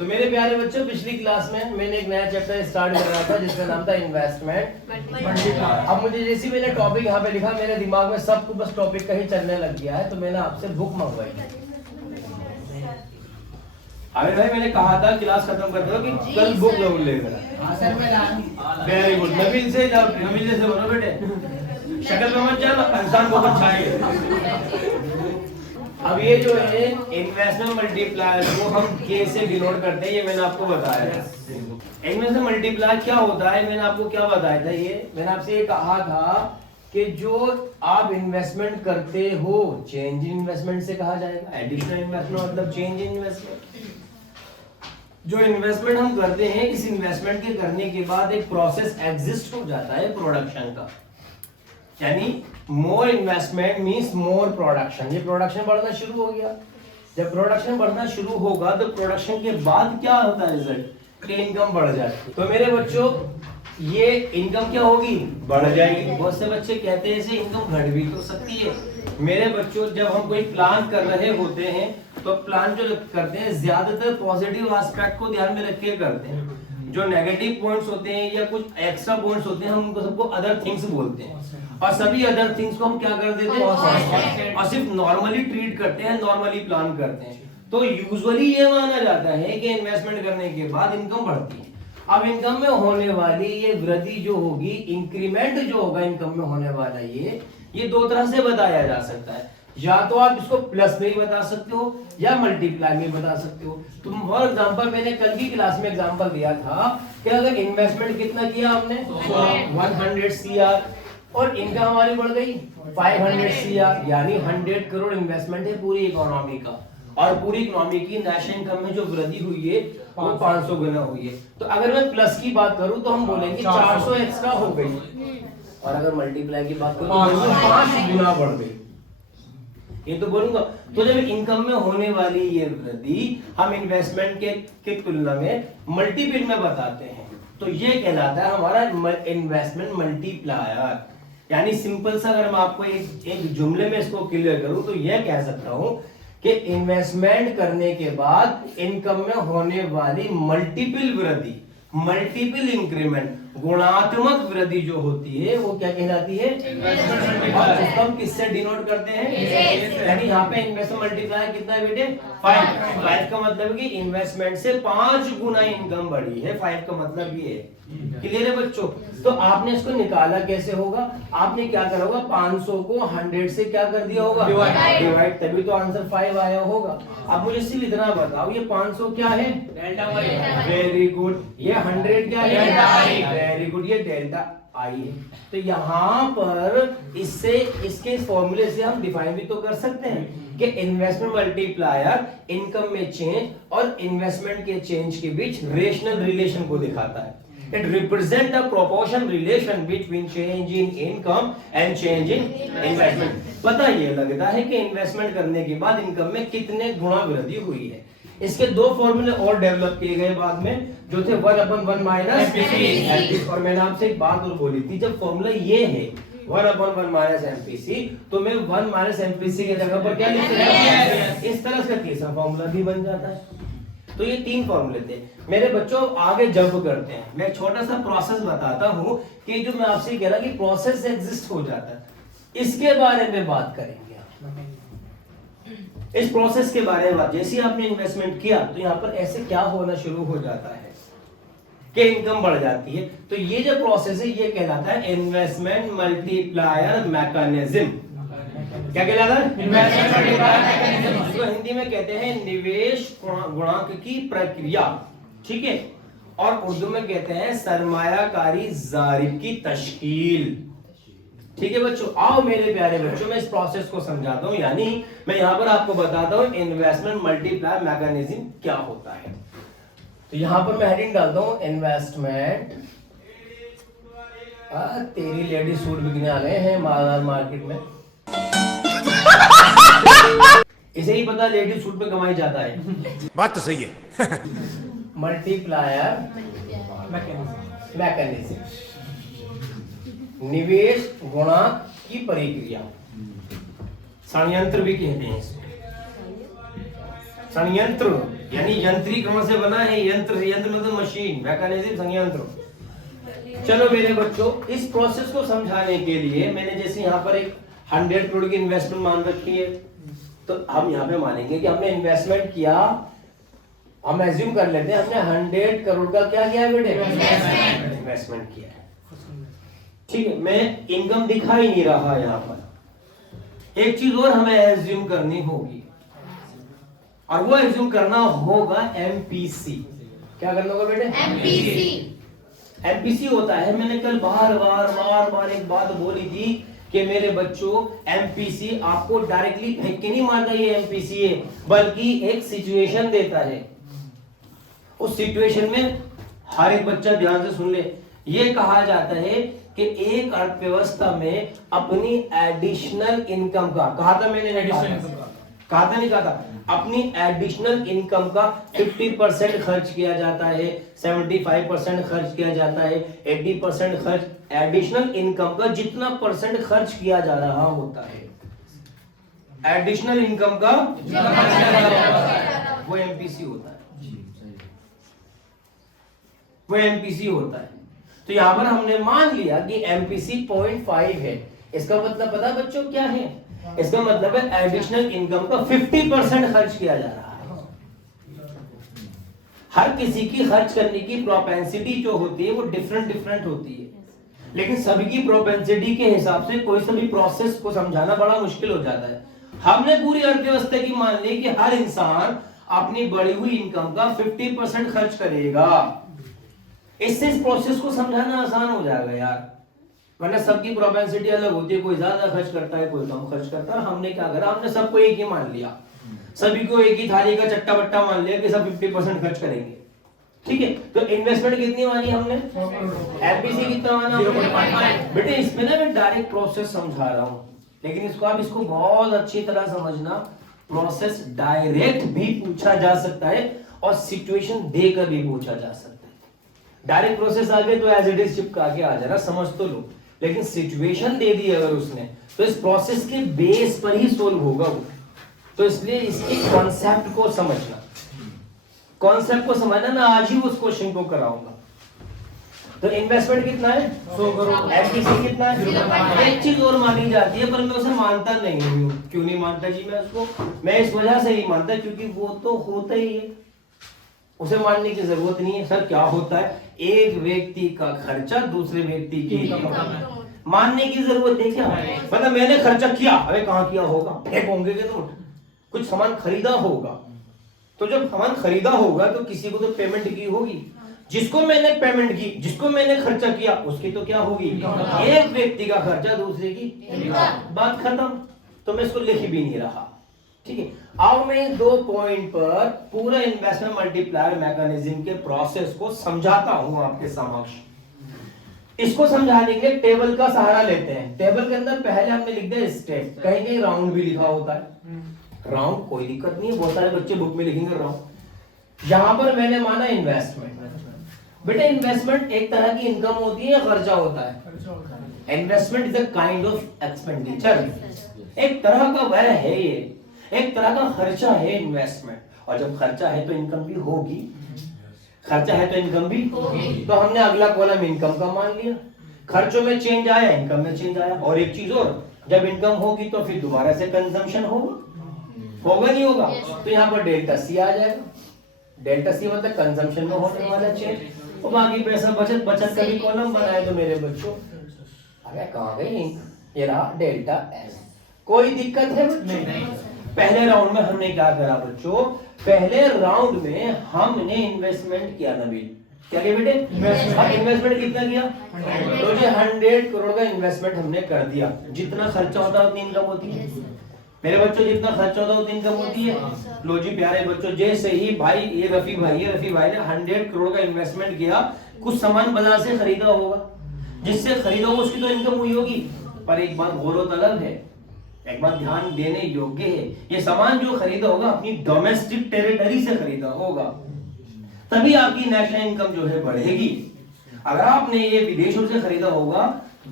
तो मेरे प्यारे बच्चों, पिछली क्लास में मैंने एक नया चैप्टर स्टार्ट कर रहा था जिसका नाम था इन्वेस्टमेंट मल्टीप्लाई। अब मुझे जैसे मैंने टॉपिक यहाँ पे लिखा, मेरे दिमाग में सबको बस टॉपिक का ही चलने लग गया है, तो मैंने आपसे बुक मंगवाई। अरे भाई, मैंने कहा था क्लास खत्म करते हो कि कल बुक जरूर लेकर। Very good. नबील से बोलो बेटे, शक्ल पे मत जाना, इंसान बहुत अच्छा है। अब ये जो है इन्वेस्टमेंट मल्टीप्लायर को हम के से डिनोट करते हैं, ये मैंने आपको बताया था। इन्वेस्टमेंट मल्टीप्लायर क्या होता है, मैंने आपको क्या बताया था, ये मैंने आपसे ये कहा था कि जो आप इन्वेस्टमेंट करते हो, चेंज इन इन्वेस्टमेंट से कहा जाएगा। एडिशनल इन्वेस्टमेंट मतलब चेंज इन इन्वेस्टमेंट। जो इन्वेस्टमेंट हम करते हैं, इस इन्वेस्टमेंट के करने के बाद एक प्रोसेस एग्जिस्ट हो जाता है प्रोडक्शन का, यानी more investment means more production. ये प्रोडक्शन बढ़ना शुरू हो गया। जब प्रोडक्शन बढ़ना शुरू होगा तो प्रोडक्शन के बाद क्या होता है रिजल्ट, कि इनकम बढ़ जाती है। तो मेरे बच्चों, ये इनकम क्या होगी, बढ़ जाएगी। बहुत से बच्चे कहते हैं इसे इनकम घट भी तो सकती है। मेरे बच्चों, जब हम कोई प्लान कर रहे होते हैं तो प्लान जो करते हैं ज्यादातर पॉजिटिव एस्पेक्ट को ध्यान में रख के करते हैं। जो नेगेटिव पॉइंट्स होते हैं या कुछ एक्स्ट्रा पॉइंट्स होते हैं, हम उनको सबको अदर थिंग्स बोलते हैं, और सभी अदर थिंग्स को हम क्या कर देते हैं, और सिर्फ नॉर्मली ट्रीट करते हैं, नॉर्मली प्लान करते हैं। तो यूजुअली ये माना जाता है कि इन्वेस्टमेंट करने के बाद इनकम बढ़ती है। अब इनकम में होने वाली ये वृद्धि जो होगी, इंक्रीमेंट जो होगा इनकम में होने वाला, ये दो तरह से बताया जा सकता है। या तो आप इसको प्लस में ही बता सकते हो या मल्टीप्लाई में बता सकते हो। तो फॉर एग्जांपल, मैंने कल की क्लास में एग्जांपल दिया था कि अगर इन्वेस्टमेंट कितना किया हमने 100 CR और इनकम हमारी बढ़ गई 500 CR, यानी 100 करोड़ इन्वेस्टमेंट है पूरी इकोनॉमी का, और पूरी इकोनॉमी की नेशनल इनकम में जो वृद्धि हुई है वो 500 गुना हुई है। तो अगर मैं प्लस की बात करूं तो हम बोलेंगे 400 एक्स्ट्रा हो गई, और अगर मल्टीप्लाई की बात करूं तो 5 गुना बढ़ गई, ये तो बोलूंगा। तो जब इनकम में होने वाली ये वृद्धि हम इन्वेस्टमेंट के तुलना में मल्टीपल में बताते हैं, तो ये कहलाता है हमारा इन्वेस्टमेंट मल्टीप्लायर। यानी सिंपल सा अगर मैं आपको एक जुमले में इसको क्लियर करूं तो यह कह सकता हूं कि इन्वेस्टमेंट करने के बाद इनकम में होने वाली मल्टीपल वृद्धि, मल्टीपल इंक्रीमेंट, गुणात्मक वृद्धि जो होती है वो क्या कहलाती है, और उसको हम किससे डिनोट करते हैं, यानी यहाँ पे इन्वेस्टमेंट मल्टीप्लायर कितना है बेटे, 5 का मतलब कि इन्वेस्टमेंट से 5 गुना इनकम बढ़ी है। 5 का मतलब ये है। क्लियर है बच्चों? तो आपने इसको निकाला कैसे होगा, आपने क्या करा होगा, 500 को 100 से क्या कर दिया होगा, डिवाइड, तभी तो आंसर 5 आया होगा। अब मुझे सिर्फ इतना बताओ, ये 500 क्या है, डेल्टा वाई। Very good. ये 100 क्या है, डेल्टा आई। वेरी गुड, ये डेल्टा आई है। तो यहाँ पर इससे, इसके फॉर्मूले से हम डिफाइन भी तो कर सकते हैं कि इन्वेस्टमेंट मल्टीप्लायर इनकम में चेंज और इन्वेस्टमेंट के चेंज के बीच रेशनल रिलेशन को दिखाता है। It represents the proportion relation between change in income and change in investment। पता ये लगता है कि इन्वेस्टमेंट करने के बाद इनकम में कितने गुना वृद्धि हुई है। इसके दो फॉर्मूले और डेवलप किए गए बाद में, जो थे 1/1 माइनस MPC। और मैंने आपसे एक बात और बोली थी, जब फॉर्मूला ये है 1/1 माइनस MPC, तो मैं 1 माइनस MPC की जगह पर क्या लिख सकता हूं, इस तरह का तीसरा फॉर्मूला भी बन जाता है। तो ये 3 फॉर्मूले थे। मेरे बच्चों, आगे जंप करते हैं। मैं छोटा सा प्रोसेस बताता हूं कि जो मैं आपसे कह रहा कि प्रोसेस एग्जिस्ट हो जाता है, इसके बारे में बात करेंगे। इस प्रोसेस के बारे में जैसे ही आपने इन्वेस्टमेंट किया तो यहाँ पर ऐसे क्या होना शुरू हो जाता है कि इनकम बढ़ जाती है। तो ये जो प्रोसेस है ये कहलाता है इन्वेस्टमेंट मल्टीप्लायर मैकेनिज्म। क्या कहलाता है, इन्वेस्टमेंट मल्टीप्लायर मैकेनिज्म, जिसको हिंदी में कहते हैं निवेश गुणांक की प्रक्रिया। ठीक है, और उर्दू में कहते हैं सरमायाकारी जारिब की तश्कील। ठीक है बच्चों, आओ मेरे प्यारे बच्चों, मैं इस प्रोसेस को समझाता हूं, यानी मैं यहां पर आपको बताता हूं इन्वेस्टमेंट मल्टीप्लायर मैकेनिज्म क्या होता है। तो यहां पर मैं हेडिंग डालता हूं इन्वेस्टमेंट। तेरी लेडी सूट बिकने आ गए हैं मार्केट में। इसे ही पता लेडी सूट में कमाई जाता है। बात तो सही है। मल्टीप्लायर मैकेनिज्म, निवेश गुणांक की प्रक्रिया, संयंत्र भी कहते हैं इसको। संयंत्र यानी यंत्रीकरण से बना है, यंत्र यंत्र मतलब मशीन, मैकेनिज्म संयंत्र। चलो मेरे बच्चों, इस प्रोसेस को समझाने के लिए मैंने जैसे यहाँ पर एक 100 करोड़ की इन्वेस्टमेंट मान रखी है, तो हम यहाँ पे मानेंगे कि हमने इन्वेस्टमेंट किया, हम एज्यूम कर लेते हैं हमने 100 करोड़ का क्या किया है बेटे, इन्वेस्टमेंट किया है। ठीक है, मैं इनकम दिखा ही नहीं रहा यहाँ पर। एक चीज और हमें एज्यूम करनी होगी, और वो एज्यूम करना होगा एमपीसी। क्या करना होगा बेटे, एमपीसी। एमपीसी होता है, मैंने कल बार बार एक बात बोली थी कि मेरे बच्चों एमपीसी आपको डायरेक्टली फेंक के नहीं मारता, ये एमपीसी है, बल्कि एक सिचुएशन देता है। उस सिचुएशन में हर एक बच्चा ध्यान से सुन ले, ये कहा जाता है कि एक अर्थव्यवस्था में अपनी एडिशनल इनकम का, कहा था मैंने एडिशनल इनकम का, कहा था नहीं कहा था, अपनी एडिशनल इनकम का 50% खर्च किया जाता है, 75% खर्च किया जाता है, 80% खर्च, एडिशनल इनकम का जितना परसेंट खर्च किया जा रहा होता है, एडिशनल इनकम का वो एमपीसी होता है, वो एमपीसी होता है। तो यहां पर हमने मान लिया कि एमपीसी 0.5 है। इसका मतलब पता बच्चों क्या है, इसका मतलब है एडिशनल इनकम का 50% खर्च किया जा रहा है। हर किसी की खर्च करने की प्रोपेंसिटी जो होती है वो डिफरेंट होती है, लेकिन सभी की प्रोपेंसिटी के हिसाब से कोई सा भी प्रोसेस को समझाना बड़ा मुश्किल हो जाता है। हमने पूरी अर्थव्यवस्था की मान ली कि हर इंसान अपनी बढ़ी हुई इनकम का 50% खर्च करेगा, इससे इस प्रोसेस को समझाना आसान हो जाएगा यार। वरना सबकी प्रोपेंसिटी अलग होती है, कोई ज्यादा खर्च करता है, कोई कम खर्च करता है। हमने क्या करा, हमने सबको एक ही मान लिया, सभी को एक ही थाली का चट्टा बट्टा मान लिया कि सब 50% खर्च करेंगे। ठीक है, तो इन्वेस्टमेंट कितनी मानी हमने, एमपीसी कितना माना, 0.5। बेटे इसमें ना मैं डायरेक्ट प्रोसेस समझा रहा हूं, लेकिन इसको आप इसको बहुत अच्छी तरह समझना, प्रोसेस डायरेक्ट भी पूछा जा सकता है और सिचुएशन देकर भी पूछा जा सकता है। डायरेक्ट प्रोसेस आ गए तो एज इट इज चिपका के आ जाना, समझ तो लो, लेकिन सिचुएशन दे दी अगर उसने तो इस प्रोसेस के बेस पर ही सोल्व होगा वो। तो इसलिए इसके कॉन्सेप्ट को समझना, कॉन्सेप्ट को समझना, मैं आज ही उस क्वेश्चन को कराऊंगा। तो इन्वेस्टमेंट कितना है, 100 करोड़, एमपीसी कितना है, एक चीज और मानी जाती है पर मैं उसे मानता नहीं हूं। क्यों नहीं मानता जी मैं उसको, मैं इस वजह से नहीं मानता क्योंकि वो तो होता ही है, उसे मानने की जरूरत नहीं है। सर क्या होता है, एक व्यक्ति का खर्चा दूसरे व्यक्ति की मानने की जरूरत है क्या, मतलब मैंने खर्चा किया, अरे कहाँ किया होगा, फेंक होंगे के नोट, कुछ सामान खरीदा होगा, तो जब सामान खरीदा होगा तो किसी को तो पेमेंट की होगी, जिसको मैंने पेमेंट की, जिसको मैंने खर्चा किया उसकी तो क्या होगी, एक व्यक्ति का खर्चा दूसरे की, बात खत्म। तो मैं इसको लिख भी नहीं रहा। ठीक है, अब मैं 2 पॉइंट पर पूरा इन्वेस्टमेंट मल्टीप्लायर मैकेनिज्म के प्रोसेस को समझाता हूं आपके समक्ष। इसको समझाने के लिए टेबल का सहारा लेते हैं। टेबल के अंदर पहले हमने लिख दिया स्टेप, कहीं कहीं राउंड भी लिखा होता है, राउंड कोई दिक्कत नहीं है, बहुत सारे बच्चे बुक में लिखेंगे राउंड। यहां पर मैंने माना इन्वेस्टमेंट। बेटा इन्वेस्टमेंट एक तरह की इनकम होती है या खर्चा होता है, investment is a kind of expenditure, एक तरह का वह है, ये एक तरह का खर्चा है इन्वेस्टमेंट। और जब खर्चा है तो इनकम भी होगी, खर्चा है तो इनकम भी होगी। तो हमने अगला कॉलम इनकम का मान लिया, खर्चों में चेंज आया, इनकम में चेंज आया। और एक चीज और, जब इनकम होगी तो फिर दोबारा से कंजम्पशन होगा नहीं होगा, तो यहाँ पर डेल्टा सी आ जाएगा। डेल्टा सी मतलब कंजम्पशन में होने वाला चेंज। तो बाकी पैसा बचत का भी कॉलम बनाए तो मेरे बच्चों, अरे कहाँ गई, ये रहा डेल्टा एस। कोई दिक्कत है नहीं। पहले राउंड में हमने क्या करा बच्चों, पहले राउंड में हमने इन्वेस्टमेंट किया नबील, क्या किया बेटे, इन्वेस्टमेंट कितना किया, तो जी 100 करोड़ का इन्वेस्टमेंट हमने कर दिया। जितना खर्चा होता है उतनी इनकम होती है मेरे बच्चों, जितना खर्चा होता है उतनी इनकम होती है। लो जी प्यारे बच्चों, जैसे ही भाई ये रफी भाई ने 100 करोड़ का इन्वेस्टमेंट किया, कुछ सामान बाजार से खरीदा होगा, जिससे खरीदा होगा उसकी तो इनकम हुई होगी। पर एक बात गौर तलब है, एक बात ध्यान देने योग्य है, ये सामान जो खरीदा होगा अपनी डोमेस्टिक टेरिटरी से खरीदा होगा, तभी आपकी नेशनल इनकम जो है बढ़ेगी। अगर आपने ये विदेशों से खरीदा होगा,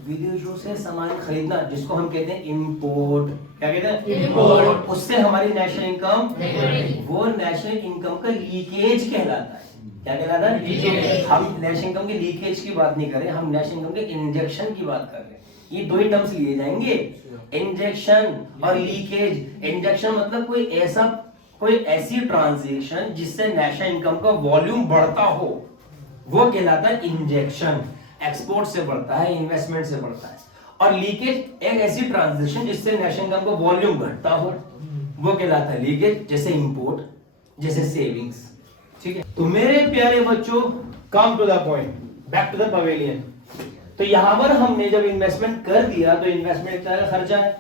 विदेशों से सामान खरीदना जिसको हम कहते हैं इंपोर्ट, क्या कहते हैं इंपोर्ट, उससे हमारी नेशनल इनकम, वो नेशनल इनकम का लीकेज कहलाता है। क्या कहलाता है? लीकेज। हम नेशनल इनकम के लीकेज की बात नहीं कर रहे, हम नेशनल इनकम के इंजेक्शन की बात कर रहे हैं। ये दो ही टर्म्स लिए जाएंगे, इंजेक्शन और लीकेज। इंजेक्शन मतलब कोई ऐसी ट्रांजैक्शन जिससे नेशनल इनकम का वॉल्यूम बढ़ता हो, वो कहलाता है इंजेक्शन। एक्सपोर्ट से बढ़ता है, इन्वेस्टमेंट से बढ़ता है। और लीकेज एक ऐसी ट्रांजैक्शन जिससे नेशनल इनकम का वॉल्यूम घटता हो, वो कहलाता है लीकेज। जैसे इंपोर्ट, जैसे सेविंग्स। ठीक है, तो मेरे प्यारे बच्चों, come to the point, back to the pavilion. तो यहां पर हमने जब इन्वेस्टमेंट कर दिया तो इन्वेस्टमेंट एक तरह का खर्चा है।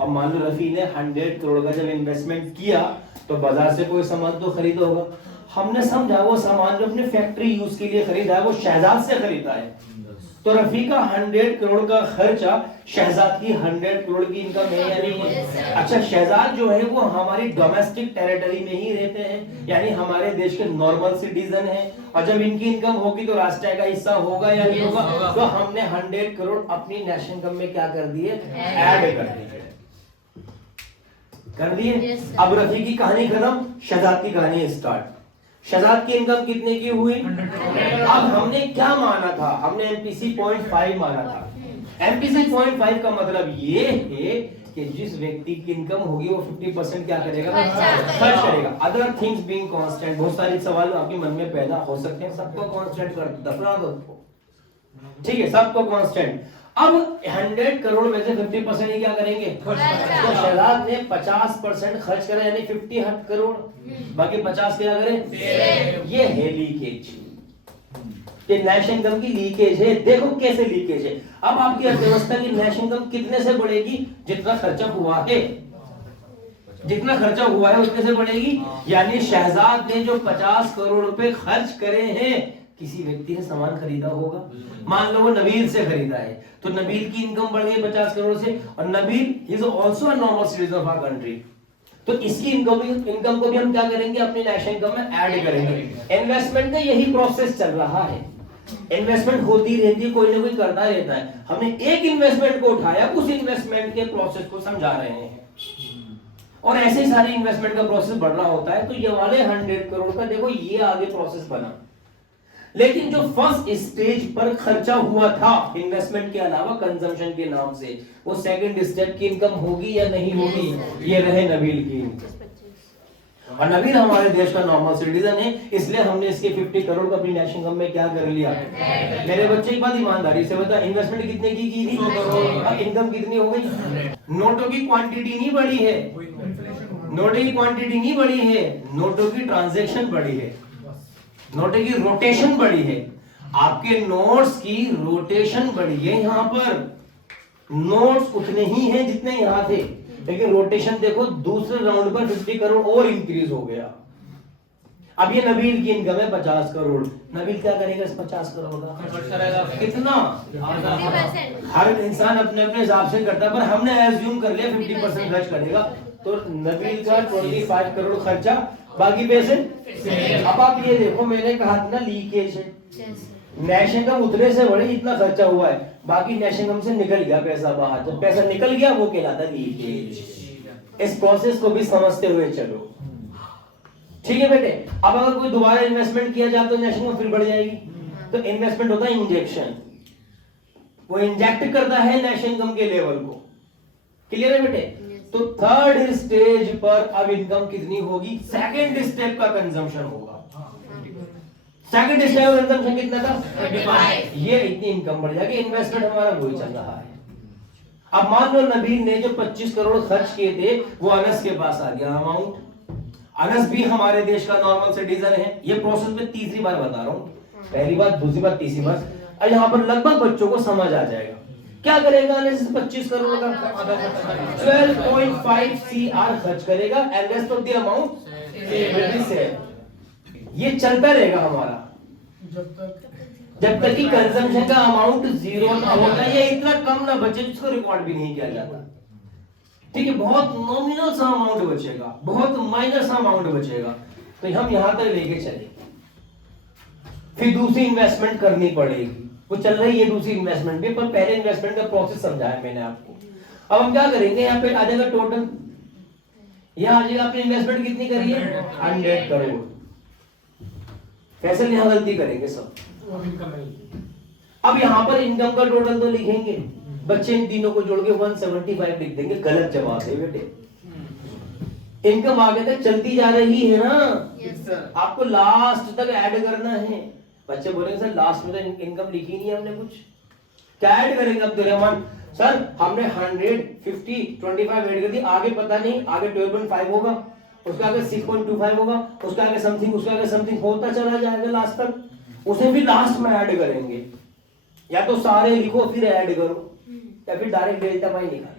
अब मान लो रफी ने 100 करोड़ का जब इन्वेस्टमेंट किया तो बाजार से कोई सामान तो खरीदा होगा। हमने समझा वो सामान जो अपने फैक्ट्री यूज के लिए खरीदा है वो शहजाद से खरीदा है, तो रफी का 100 करोड़ का खर्चा शहजाद की 100 करोड़ की इनकम है या नहीं है? अच्छा, शहजाद जो है वो हमारी डोमेस्टिक टेरिटरी में ही रहते हैं, यानी हमारे देश के नॉर्मल सिटीजन हैं, और जब इनकी इनकम होगी तो राष्ट्र का हिस्सा होगा या नहीं होगा? तो हमने 100 करोड़ अपनी नेशनल इनकम में क्या कर दिए? ऐड कर दिए। अब रफी की कहानी खत्म, शहजाद की कहानी स्टार्ट। शहजाद की इनकम कितने की हुई? अब हमने क्या माना था? हमने एमपीसी 0.5 माना था। एमपीसी 0.5 का मतलब ये है कि जिस व्यक्ति की इनकम होगी वो 50% क्या करेगा? खर्च करेगा। अदर थिंग्स बीइंग कांस्टेंट, बहुत सारे सवाल आपके मन में पैदा हो सकते हैं, सबको कांस्टेंट कर दफना दो, ठीक है, सबको कांस्टेंट। अब 100 करोड़ में से 50% ही क्या करेंगे? तो शहजाद ने 50% खर्च करा, यानी 50 करोड़, बाकी 50 क्या करें? ये है लीकेज, ये नेशनल इनकम की लीकेज है। देखो कैसे लीकेज है। अब आपकी अर्थव्यवस्था की नेशनल इनकम कितने से बढ़ेगी? जितना खर्चा हुआ है, जितना खर्चा हुआ है उतने से बढ़ेगी। यानी शहजाद ने जो 50 करोड़ रुपए खर्च करे हैं, किसी व्यक्ति ने सामान खरीदा होगा, मान लो वो नबील से खरीदा है, तो नबील की इनकम बढ़ गई 50 करोड़ से, और Nabeel is also a normal citizen of our country, तो इसकी इनकम को भी हम क्या करेंगे? अपनी नेशनल इनकम में ऐड करेंगे। इन्वेस्टमेंट का यही प्रोसेस चल रहा है, इन्वेस्टमेंट होती रहती है, कोई ना कोई करता रहता है। हमने एक इन्वेस्टमेंट को उठाया, उस इन्वेस्टमेंट के प्रोसेस को समझा रहे हैं, और ऐसे ही सारी इन्वेस्टमेंट का प्रोसेस बढ़ रहा होता है। तो ये वाले 100 करोड़ का देखो ये आगे प्रोसेस बना, लेकिन जो फर्स्ट स्टेज पर खर्चा हुआ था इन्वेस्टमेंट के अलावा कंजम्पशन के नाम से, वो सेकंड स्टेप की इनकम होगी या नहीं होगी? ये रहे नबील की इनकम, और नबील हमारे देश का नॉर्मल सिटीजन है, इसलिए हमने इसके 50 करोड़ को अपनी नेशनल इनकम में क्या कर लिया? मेरे बच्चे एक बात ईमानदारी से बता, इन्वेस्टमेंट कितने की थी? और इनकम कितनी हो गई? नोटों की क्वांटिटी नहीं बढ़ी है, नोटों की क्वांटिटी नहीं बढ़ी है, नोटों की ट्रांजैक्शन बढ़ी है, नोटों की रोटेशन बढ़ी है। आपके नोट्स की रोटेशन बढ़ी है। यहां पर नोट्स उतने ही हैं जितने यहां थे, लेकिन रोटेशन देखो दूसरे राउंड पर 50 करोड़ और इंक्रीज हो गया। अब ये नबील की इनकम है 50 करोड़, नबील क्या करेगा इस 50 करोड़ का? कितना? हर इंसान अपने अपने हिसाब से करता है, पर हमने एज्यूम कर लिया 50% खर्च करेगा, तो नबील का 25 करोड़ खर्चा, बाकी पैसे। अब आप ये देखो, मैंने कहा था ना लीकेज है, नेशनल इनकम उतने से बढ़े इतना खर्चा हुआ है, बाकी नेशनल इनकम से निकल गया पैसा बाहर, जब पैसा निकल गया वो कहलाता है लीकेज। इस प्रोसेस को भी समझते हुए चलो, ठीक है बेटे। अब अगर कोई दोबारा इन्वेस्टमेंट किया जाए तो नेशनल इनकम फिर बढ़ जाएगी, तो इन्वेस्टमेंट होता है इंजेक्शन, वो इंजेक्ट करता है नेशनल इनकम के लेवल को। क्लियर है बेटे? तो थर्ड स्टेज पर अब इनकम कितनी होगी? सेकंड स्टेप का कंजम्पशन होगा। सेकंड स्टेप का कंजम्पशन कितना था? 35। ये इतनी इनकम बढ़ जाएगी, इन्वेस्टमेंट हमारा वही चल रहा है। अब मान लो नबील ने जो 25 करोड़ खर्च किए थे वो अनस के पास आ गया अमाउंट। अनस भी हमारे देश का नॉर्मल सिटीजन है। ये प्रोसेस में तीसरी बार बता रहा हूँ, पहली बार, दूसरी बार, तीसरी बार। अब यहाँ पर लगभग बच्चों को समझ आ जाएगा। क्या करेगा अनस 25 करोड़ का? 12.5 CR खर्च करेगा, and rest of the amount ये चलता रहेगा हमारा जब तक कि कंजम्पशन का अमाउंट जीरो ना होता, या इतना कम ना बचे जिसको रिकॉर्ड भी नहीं किया जाता। ठीक है, बहुत नॉमिनल सा अमाउंट बचेगा, बहुत माइनर सा अमाउंट बचेगा, तो हम यहां तक लेके चले। फिर दूसरी इन्वेस्टमेंट करनी पड़ेगी। वो चल रही है दूसरी इन्वेस्टमेंट भी, पर पहले इन्वेस्टमेंट का प्रोसेस समझाया मैंने आपको। अब हम क्या करेंगे, यहाँ पे आ जाएगा टोटल, यहाँ आ जाएगा आपने इन्वेस्टमेंट कितनी करी है 100 करोड़। फैसल यहाँ गलती करेंगे सब। अब यहाँ पर इनकम का टोटल तो लिखेंगे, बच्चे इन तीनों को जोड़ के 175 लिख देंगे, गलत जवाब है बेटे। इनकम आगे तक चलती जा रही है ना, आपको लास्ट तक ऐड करना है। बच्चे बोलेंगे सर लास्ट में तो इनकम लिखी नहीं है हमने कुछ, क्या ऐड करेंगे अब दुर्यमान? सर हमने 100, 50, 25 ऐड कर दी, आगे पता नहीं, आगे 12.5 होगा, उसका आगे 6.25 होगा, उसका आगे समथिंग होता चला जाएगा लास्ट तक, उसे भी लास्ट में ऐड करेंगे। या तो सारे लिखो फिर ऐड करो, या फिर डायरेक्ट डेल्टा वाई निकालो।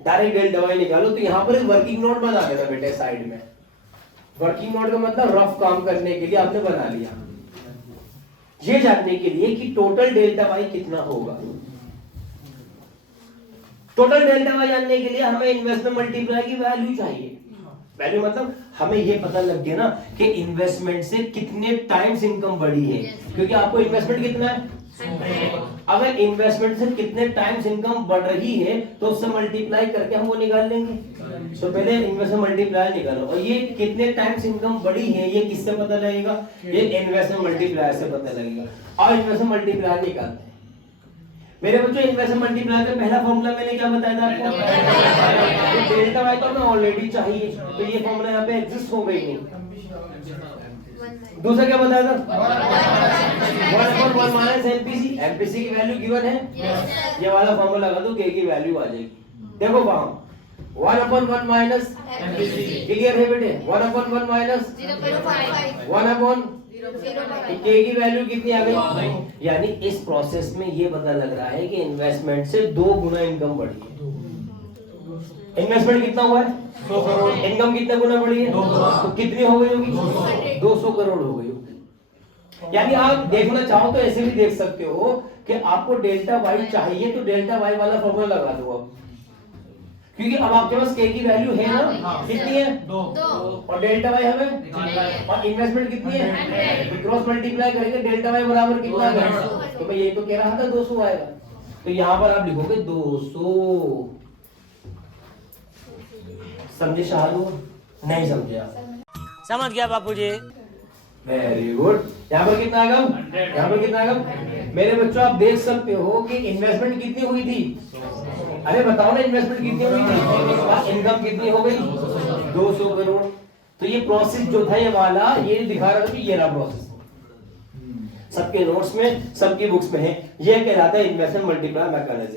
डायरेक्ट डेल्टा वाई निकालो तो यहाँ पर एक वर्किंग नोट बना देना बेटे साइड में। वर्किंग नोट का मतलब रफ काम करने के लिए आपने बना लिया, ये जानने के लिए कि टोटल डेल्टा वाई कितना होगा। टोटल डेल्टा वाई जानने के लिए हमें इन्वेस्टमेंट मल्टीप्लाई की वैल्यू चाहिए। वैल्यू मतलब हमें ये पता लग गया ना कि इन्वेस्टमेंट से कितने टाइम्स इनकम बढ़ी है, क्योंकि आपको इन्वेस्टमेंट कितना है, अगर इन्वेस्टमेंट से कितने टाइम्स इनकम बढ़ रही है तो उससे मल्टीप्लाई करके हम वो निकाल लेंगे। तो पहले इन्वेस्टमेंट मल्टीप्लाई निकालो, और ये कितने टाइम्स इनकम बढ़ी है ये किससे पता लगेगा, ये इन्वेस्टमेंट मल्टीप्लाई से पता लगेगा। और इन्वेस्टमेंट मल्टीप्लाई निकालते हैं मेरे बच्चों। इन्वेस्टमेंट मल्टीप्लाई का पहला फॉर्मूला मैंने क्या बताया था आपको, डेल्टा वाई तो हमें ऑलरेडी चाहिए, तो ये फॉर्मूला यहाँ पे एग्जिस्ट हो गई नहीं। दूसरा क्या बताया था, 1/1 माइनस एमपीसी, एमपीसी की वैल्यू गिवन है, ये वाला फॉर्मूला लगा दो, के की वैल्यू आ जाएगी। देखो वहां 1/1 माइनस एमपीसी क्लियर है बेटे, 1/1 माइनस 1/0 के की वैल्यू कितनी आ गई। यानी इस प्रोसेस में ये पता लग रहा है कि इन्वेस्टमेंट से 2 गुना इनकम बढ़ी है। इन्वेस्टमेंट कितना हुआ है 100 करोड़, इनकम कितना गुना बढ़ी है, तो कितनी हो गई होगी 200 करोड़ हो गई होगी। यानी आप देखना चाहो तो ऐसे भी देख सकते हो कि आपको डेल्टा वाई चाहिए तो डेल्टा वाई वाला फॉर्मूला लगा दो अब, क्योंकि अब आपके पास के की वैल्यू है ना, कितनी है 2 और डेल्टा वाई हमें, और इन्वेस्टमेंट कितनी है, तो क्रॉस मल्टीप्लाई करेंगे डेल्टा वाई बराबर कितना आएगा, तो मैं यही तो कह रहा था 200 आएगा। तो यहाँ पर आप लिखोगे 200। समझे शाहू, नहीं समझे आप? समझ गया बापूजी। Very good. यहाँ पर कितना आएगा, यहाँ पर कितना आएगा मेरे बच्चों? आप देख सकते हो कि इन्वेस्टमेंट कितनी हुई थी, अरे बताओ ना इन्वेस्टमेंट कितनी हुई थी, इनकम कितनी हो गई 200 करोड़। तो ये प्रोसेस जो था ये वाला, ये दिखा रहा था कि ये रहा प्रोसेस, सबके नोट्स में सबकी बुक्स में है, ये कहलाता है इन्वेस्टमेंट मल्टीप्लाई मैकेनिज्म।